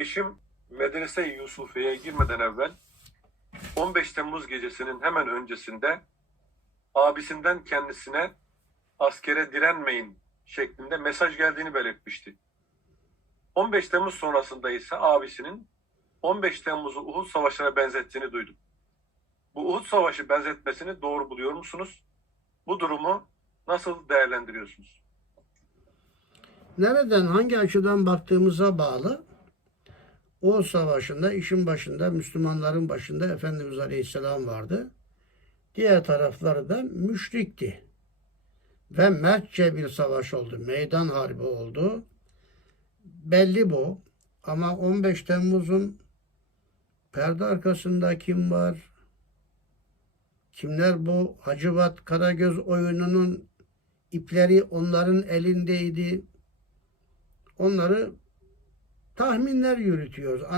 Eşim medrese-i Yusufiye'ye girmeden evvel 15 Temmuz gecesinin hemen öncesinde abisinden kendisine askere direnmeyin şeklinde mesaj geldiğini belirtmişti. 15 Temmuz sonrasında ise abisinin 15 Temmuz'u Uhud Savaşı'na benzettiğini duydum. Bu Uhud Savaşı benzetmesini doğru buluyor musunuz? Bu durumu nasıl değerlendiriyorsunuz? Nereden, hangi açıdan baktığımıza bağlı. O savaşında işin başında Müslümanların başında Efendimiz Aleyhisselam vardı. Diğer tarafları da müşrikti. Ve mertçe bir savaş oldu. Meydan harbi oldu. Belli bu. Ama 15 Temmuz'un perde arkasında kim var? Kimler bu Hacivat Karagöz oyununun ipleri onların elindeydi. Onları tahminler yürütüyoruz.